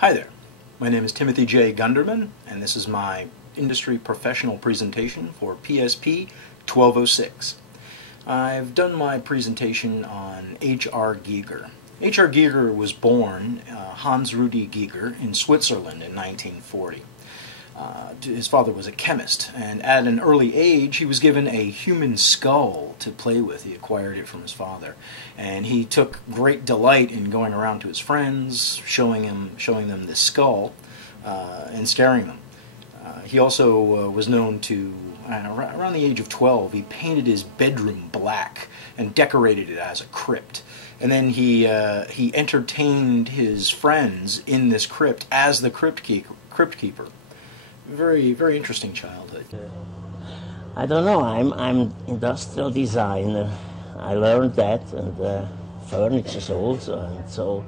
Hi there, my name is Timothy J. Gunderman, and this is my industry professional presentation for PSP 1206. I've done my presentation on H.R. Giger. H.R. Giger was born Hans Rudi Giger in Switzerland in 1940. His father was a chemist, and at an early age he was given a human skull to play with. He acquired it from his father, and he took great delight in going around to his friends, showing them this skull, and scaring them. He also was known to, around the age of 12, he painted his bedroom black and decorated it as a crypt. And then he entertained his friends in this crypt as the crypt keeper. Very, very interesting childhood. I don't know. I'm industrial designer. I learned that, and furniture also, and so,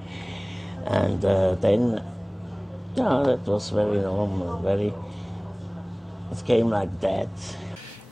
and then, yeah, that was very normal. It came like that.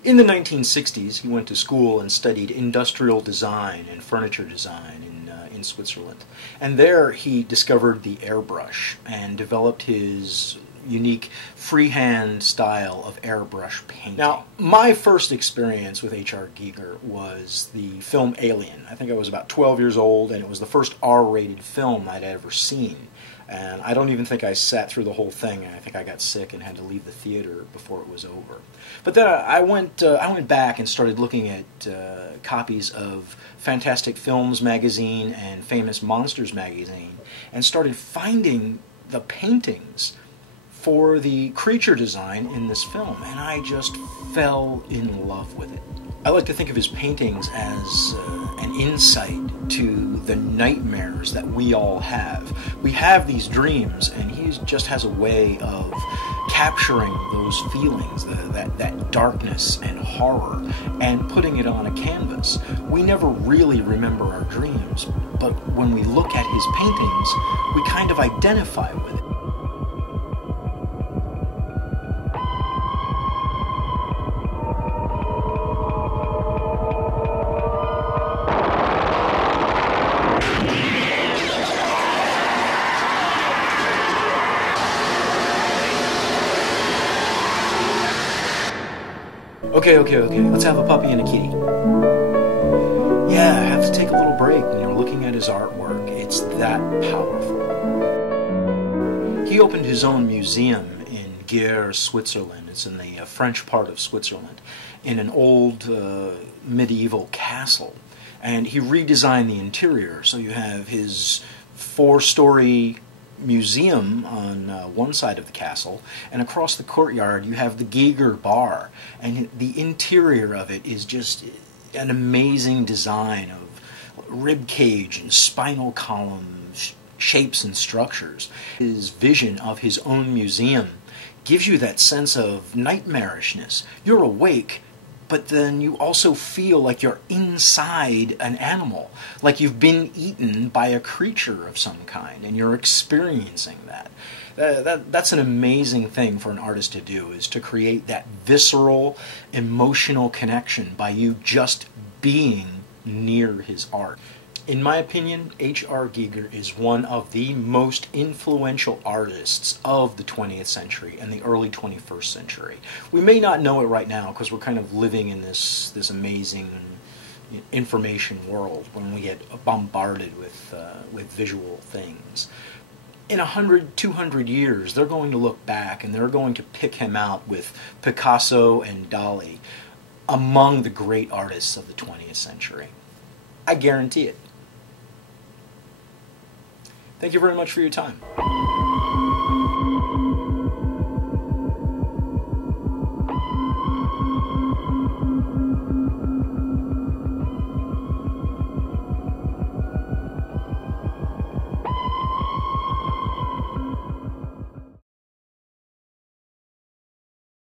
In the 1960s, he went to school and studied industrial design and furniture design in Switzerland, and there he discovered the airbrush and developed his unique freehand style of airbrush painting. Now, my first experience with H.R. Giger was the film Alien. I think I was about 12 years old, and it was the first R-rated film I'd ever seen. And I don't even think I sat through the whole thing, and I think I got sick and had to leave the theater before it was over. But then I went back and started looking at copies of Fantastic Films magazine and Famous Monsters magazine, and started finding the paintings for the creature design in this film, and I just fell in love with it. I like to think of his paintings as an insight to the nightmares that we all have. We have these dreams, and he just has a way of capturing those feelings, that darkness and horror, and putting it on a canvas. We never really remember our dreams, but when we look at his paintings, we kind of identify with it. Okay, let's have a puppy and a kitty. Yeah, I have to take a little break when you're looking at his artwork. It's that powerful. He opened his own museum in Gers, Switzerland. It's in the French part of Switzerland, in an old medieval castle. And he redesigned the interior, so you have his 4-story museum on one side of the castle, and across the courtyard you have the Giger bar, and the interior of it is just an amazing design of rib cage and spinal column shapes and structures. His vision of his own museum gives you that sense of nightmarishness. You're awake, but then you also feel like you're inside an animal, like you've been eaten by a creature of some kind, and you're experiencing that. That's an amazing thing for an artist to do, is to create that visceral, emotional connection by you just being near his art. In my opinion, H.R. Giger is one of the most influential artists of the 20th century and the early 21st century. We may not know it right now because we're kind of living in this amazing information world when we get bombarded with visual things. In 100, 200 years, they're going to look back and they're going to pick him out with Picasso and Dali among the great artists of the 20th century. I guarantee it. Thank you very much for your time.